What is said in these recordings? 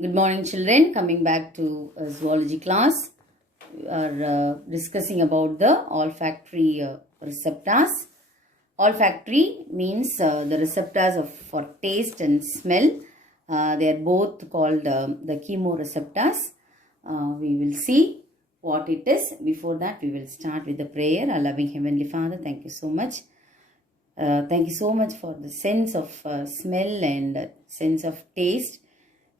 Good morning, children. Coming back to zoology class, we are discussing about the olfactory receptors. Olfactory means the receptors for taste and smell. They are both called the chemoreceptors. We will see what it is. Before that, we will start with the prayer. Our loving Heavenly Father, thank you so much. Thank you so much for the sense of smell and sense of taste.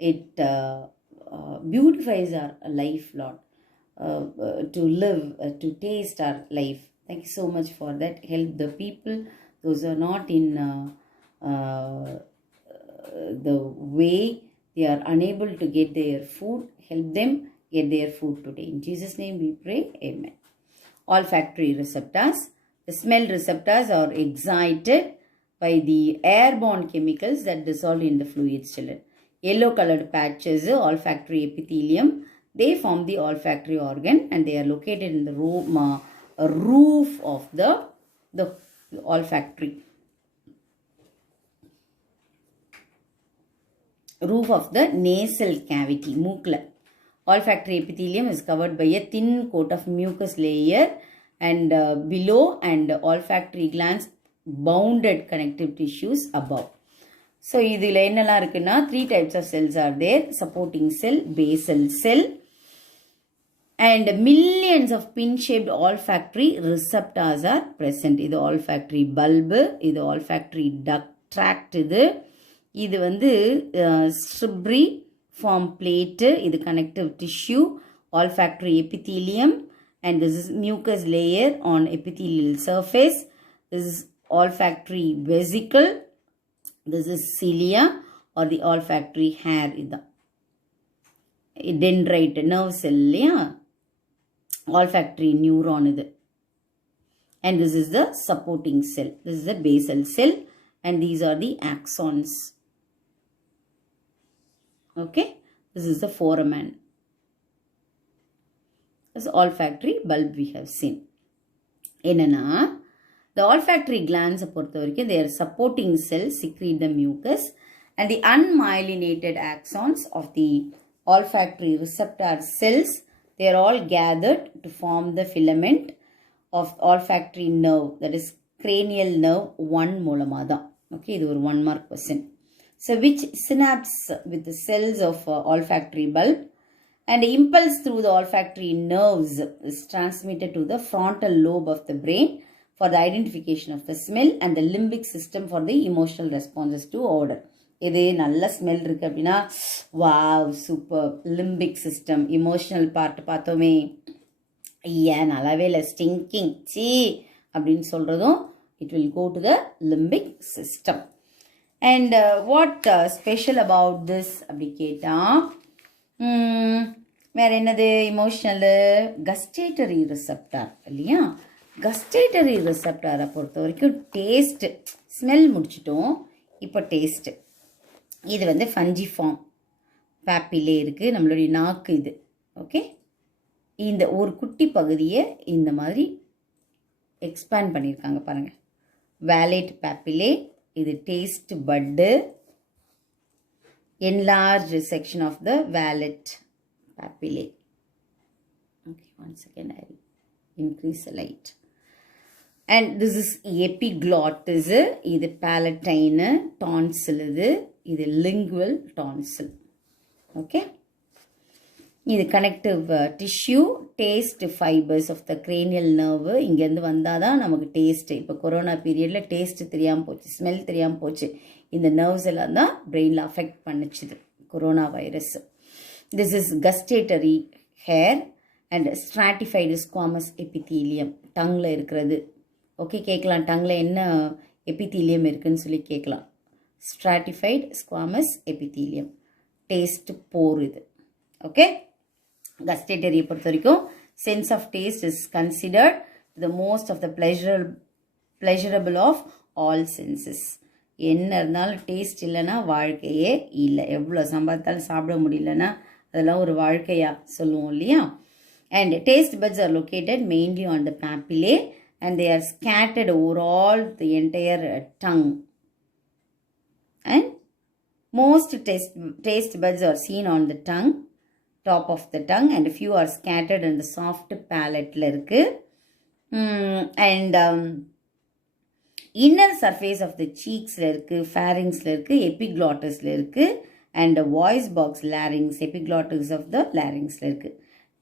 It beautifies our life, Lord, to live, to taste our life. Thank you so much for that. Help the people, those who are not in the way, they are unable to get their food. Help them get their food today. In Jesus' name we pray. Amen. Olfactory receptors. The smell receptors are excited by the airborne chemicals that dissolve in the fluids, children. Yellow colored patches, olfactory epithelium, they form the olfactory organ and they are located in the roof of the olfactory. Roof of the nasal cavity, மூக்குல. Olfactory epithelium is covered by a thin coat of mucus layer and below and olfactory glands bounded connective tissues above. So, இதில் என்னெல்லாம் இருக்குன்னா 3 types of cells are there. Supporting cell, basal cell and millions of pin-shaped olfactory receptors are present. இது olfactory bulb, இது olfactory duct tract, இது வந்து stribriform plate, இது connective tissue, olfactory epithelium and this is mucus layer on epithelial surface. This is olfactory vesicle. This is cilia or the olfactory hair. Dendrite nerve cell, olfactory neuron. And this is the supporting cell. This is the basal cell and these are the axons. Okay, this is the foramen. This is olfactory bulb we have seen. Enna the olfactory glands, their supporting cells secrete the mucus and the unmyelinated axons of the olfactory receptor cells, they are all gathered to form the filament of olfactory nerve, that is cranial nerve 1 மூலமாதான். Okay, இது ஒரு 1 mark question. So, which synapse with the cells of olfactory bulb and impulse through the olfactory nerves is transmitted to the frontal lobe of the brain for the identification of the smell and the limbic system for the emotional responses to odor. இது நல்ல smell இருக்கு அப்படின்னா wow super. Limbic system emotional part பார்த்தோமே, ஐயா நல்லாவே இல்லை stinking சி அப்படின்னு சொல்கிறதும் it will go to the limbic system. And what special about this அப்படி கேட்டால் வேறு என்னது இமோஷ்னலு கஸ்டேட்டரி ரிசெப்டார் இல்லையா. கஸ்டேட்டரி ரிசெப்டாரை பொறுத்த வரைக்கும் டேஸ்ட்டு ஸ்மெல் முடிச்சிட்டோம், இப்போ டேஸ்ட்டு. இது வந்து ஃபஞ்சிஃபார்ம் பேப்பிலே இருக்குது, நம்மளுடைய நாக்கு இது. ஓகே, இந்த ஒரு குட்டி பகுதியை இந்த மாதிரி எக்ஸ்பேண்ட் பண்ணியிருக்காங்க பாருங்கள். வேலேட் பேப்பிலே, இது டேஸ்ட் பட்டு, enlarged section of the valette papillae. Okay, one second, I will increase the light. And this is epiglottis, இது palatine tonsil, இது lingual tonsil. Okay, இது connective tissue, taste fibers of the cranial nerve. இங்கேருந்து வந்தால் தான் நமக்கு taste. இப்போ corona பீரியடில் taste தெரியாமல் போச்சு, ஸ்மெல் தெரியாமல் போச்சு. இந்த நர்வ்ஸ் எல்லாம் தான் பிரெயினில் அஃபெக்ட் பண்ணிச்சுது corona virus. This is gustatory hair and stratified squamous epithelium, டங்கில் இருக்கிறது. ஓகே, கேட்கலாம் டங்கில் என்ன எபித்தீலியம் இருக்குதுன்னு சொல்லி கேட்கலாம். Stratified squamous epithelium, taste pore இது. ஓகே, கஸ்டேட்டரியை பொறுத்த வரைக்கும் sense of taste is considered the most of the pleasurable of all senses. என்ன இருந்தாலும் டேஸ்ட் இல்லைன்னா வாழ்க்கையே இல்லை. எவ்வளோ சம்பாதித்தாலும் சாப்பிட முடியலன்னா அதெல்லாம் ஒரு வாழ்க்கையாக சொல்லுவோம் இல்லையா. And taste buds R located mainly on the பேப்பிலே and they are scattered over all the entire tongue and Most taste buds are seen on the tongue, top of the tongue, and few are scattered in the soft palate la irukku. And inner surface of the cheeks la irukku, pharynx la irukku, epiglottis la irukku, and voice box larynx, epiglottis of the larynx la irukku.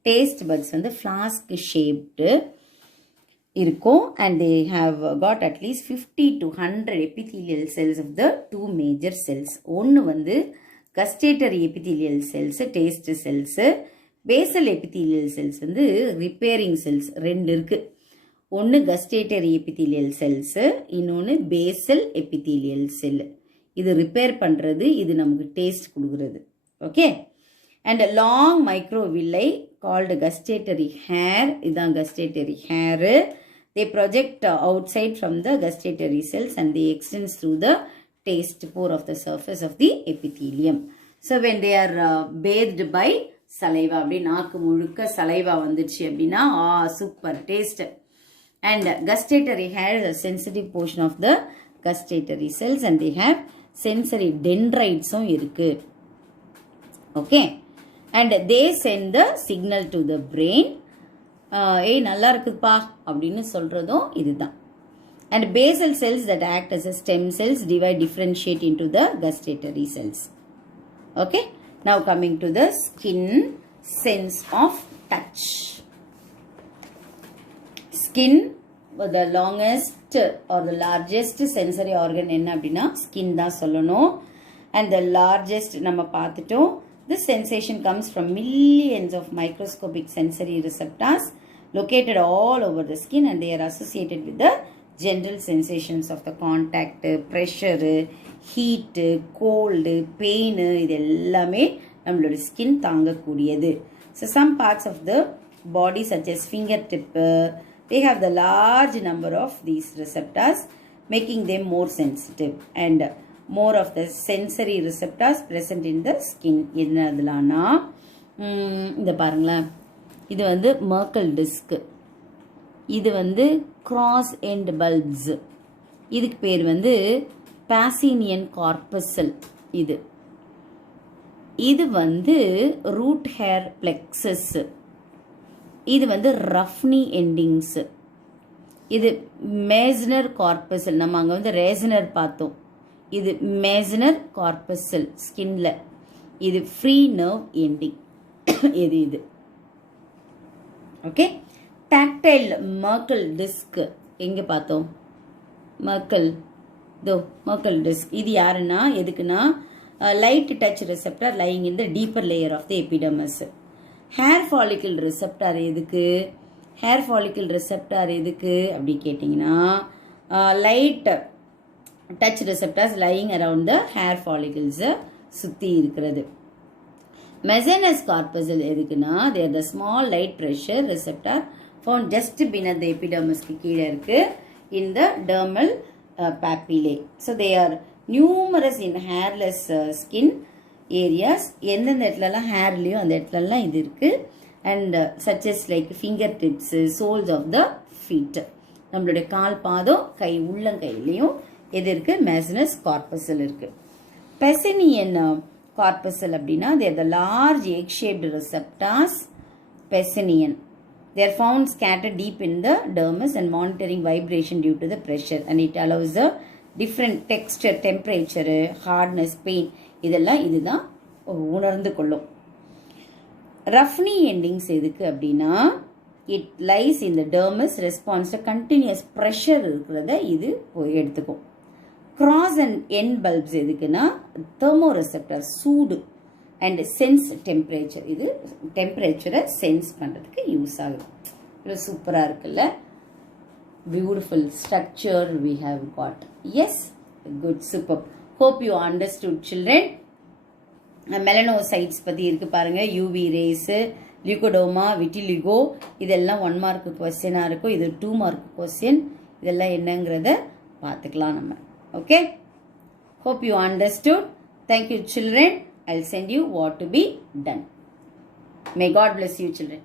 Taste buds வந்து flask shaped இருக்கும், and they have got at least 50 to 100 epithelial cells of the two major cells. ஒன்று வந்து gustatory epithelial cells, taste cells, basal epithelial cells வந்து repairing cells ரெண்டு இருக்கு. ஒன்று gustatory epithelial cells, இன்னொன்று basal epithelial cell. இது repair பண்ணுறது, இது நமக்கு டேஸ்ட் கொடுக்குறது. Okay. And a long microvilli called gustatory hair, இதான் gustatory hair. They project outside from the gustatory cells and they extend through the taste pore of the surface of the epithelium. So when they are bathed by saliva, அப்படி நாக்கு முழுக்க saliva வந்துச்சு அப்படின்னா super taste. And gustatory hair is a sensitive portion of the gustatory cells and they have sensory dendrites இருக்கு. Okay. And they send the signal to the brain. ஏய் நல்லா இருக்குப்பா அப்படின்னு சொல்றதும் இதுதான். And basal cells that act as a stem cells divide, differentiate into the gustatory cells. Okay. Now coming to the skin sense of touch. Skin, the longest or the largest sensory organ என்ன அப்படின்னா skin தான் சொல்லணும். And the largest நம்ம பார்த்துட்டோம். This sensation comes from millions of microscopic sensory receptors located all over the skin and they are associated with the general sensations of the contact, pressure, heat, cold, pain, இது எல்லாமே நம்மளோட skin தாங்கக்கூடியது. So some parts of the body such as fingertip, they have the large number of these receptors making them more sensitive, and more of the sensory receptors present in the skin. என்னதுலானா இந்த பாருங்களேன், இது வந்து Merkel disc, இது வந்து cross end bulbs, இதுக்கு பேர் வந்து Pacinian corpuscle, இது வந்து root hair plexus, இது வந்து Ruffny endings, இது Meissner corpuscle, நம்ம அங்க வந்து Reissner பார்த்தோம், இது Meissner corpuscle skinல, இது free nerve ending, இது ஓகே. tactile Merkel disc எங்க பார்த்தோம், Merkel disc, இது யாருன்னா எதுக்குன்னா light touch receptor lying in the deeper layer of the epidermis. hair follicle receptor எதுக்கு, hair follicle receptor எதுக்கு அப்படி கேட்டிங்கன்னா light touch receptors lying around the hair follicles சுத்தி இருக்கிறது. Meissner's corpuscle எதுக்குன்னா they are the small light pressure receptor found just beneath the epidermis கீழே இருக்கு in the dermal papillae. So they are numerous in hairless skin areas. எந்தெந்த இடத்துலலாம் ஹேர்லையும் அந்த இடத்துலலாம் இது இருக்கு. And such as like fingertips, soles of the feet, நம்மளுடைய கால் பாதம் கை உள்ளங்கையிலையும் எது இருக்கு, Meissner's corpuscle இருக்கு. Pacinian corpuscle அப்படின்னா they are the large egg-shaped receptors, Pacinian. They are found scattered deep in the dermis and monitoring vibration due to the pressure, and it allows a different texture, temperature, hardness, pain, இதெல்லாம் இதுதான் உணர்ந்து கொள்ளும். Ruffny endings எதுக்கு அப்படின்னா it lies in the dermis, responds to continuous pressure இருக்கிறத இது எடுத்துக்கும். Cross and end bulbs எதுக்குன்னா thermoreceptor, சூடு, and sense temperature, இது temperature sense பண்றதுக்கு யூஸ் ஆகுது. இது சூப்பரா இருக்குல்ல, beautiful structure we have got. Yes, good, superb. Hope you understood, children. melanocytes பத்தி இருக்கு பாருங்க, UV rays, leukodoma, vitiligo, இதெல்லாம் 1 மார்க் क्वेश्चन இருக்கும், இது 2 மார்க் क्वेश्चन, இதெல்லாம் என்னங்கறத பாத்துக்கலாம் நம்ம. Okay, hope you understood. Thank you, children. I'll send you what to be done. May God bless you, children.